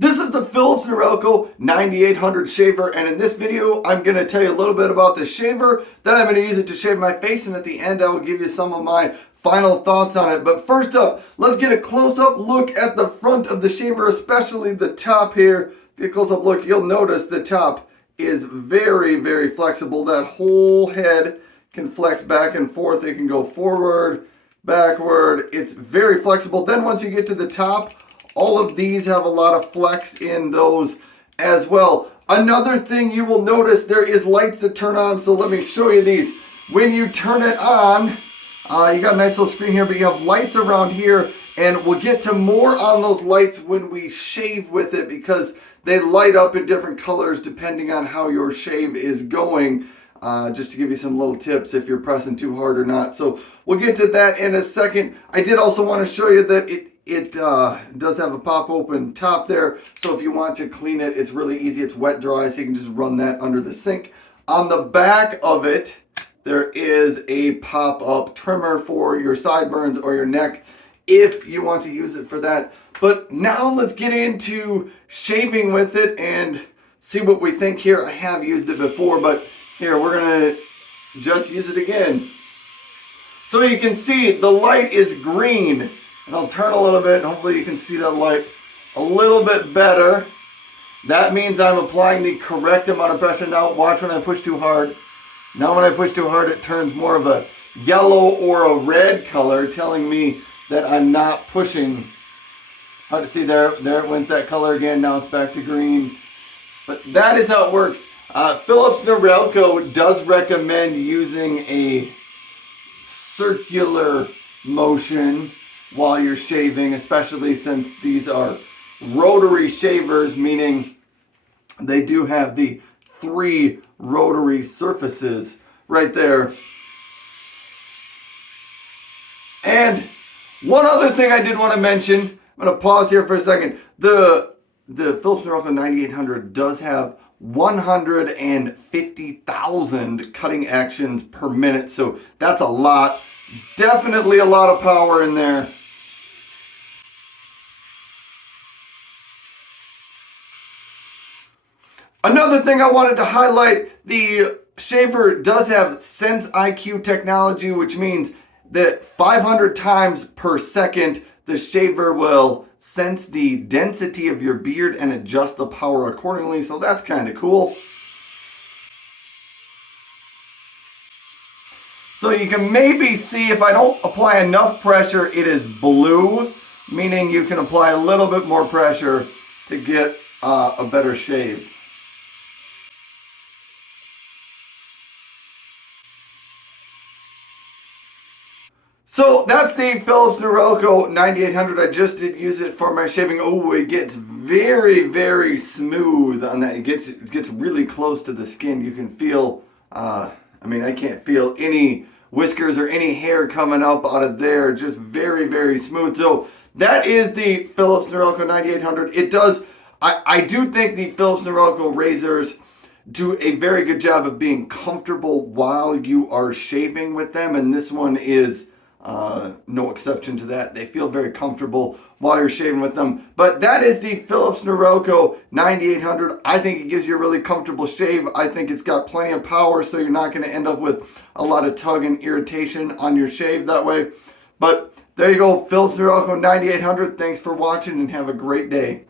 This is the Philips Norelco 9800 shaver, and in this video I'm going to tell you a little bit about the shaver, then I'm going to use it to shave my face, and at the end I will give you some of my final thoughts on it. But first up, let's get a close-up look at the front of the shaver, especially the top here. Get a close-up look, you'll notice the top is very, very flexible. That whole head can flex back and forth. It can go forward, backward. It's very flexible. Then once you get to the top, all of these have a lot of flex in those as well. Another thing you will notice, there is lights that turn on, so let me show you these. When you turn it on, you got a nice little screen here, but you have lights around here, and we'll get to more on those lights when we shave with it because they light up in different colors depending on how your shave is going. Just to give you some little tips if you're pressing too hard or not. So we'll get to that in a second. I did also want to show you that it does have a pop open top there, so if you want to clean it, it's really easy. It's wet dry, so you can just run that under the sink. On the back of it, there is a pop-up trimmer for your sideburns or your neck if you want to use it for that. But now let's get into shaving with it and see what we think here. I have used it before, but here we're gonna just use it again. So you can see the light is green. And I'll turn a little bit, and hopefully you can see that light a little bit better. That means I'm applying the correct amount of pressure. Now watch when I push too hard. Now when I push too hard, it turns more of a yellow or a red color, telling me that I'm not pushing. Hard to see there it went that color again. Now it's back to green. But that is how it works. Philips Norelco does recommend using a circular motion while you're shaving, especially since these are rotary shavers, meaning they do have the 3 rotary surfaces right there. And one other thing I did want to mention, I'm going to pause here for a second. The Philips Norelco 9800 does have 150,000 cutting actions per minute, so that's a lot. Definitely a lot of power in there. Another thing I wanted to highlight, the shaver does have Sense IQ technology, which means that 500 times per second, the shaver will sense the density of your beard and adjust the power accordingly. So that's kind of cool. So you can maybe see if I don't apply enough pressure, it is blue, meaning you can apply a little bit more pressure to get a better shave. So that's the Philips Norelco 9800. I just did use it for my shaving. Oh, it gets very, very smooth on that. It gets really close to the skin. You can feel, I can't feel any whiskers or any hair coming up out of there. Just very, very smooth. So that is the Philips Norelco 9800. It does, I do think the Philips Norelco razors do a very good job of being comfortable while you are shaving with them. And this one is no exception to that. They feel very comfortable while you're shaving with them. But that is the Philips Norelco 9800. I think it gives you a really comfortable shave. I think it's got plenty of power, so you're not going to end up with a lot of tug and irritation on your shave that way. But there you go, Philips Norelco 9800. Thanks for watching and have a great day.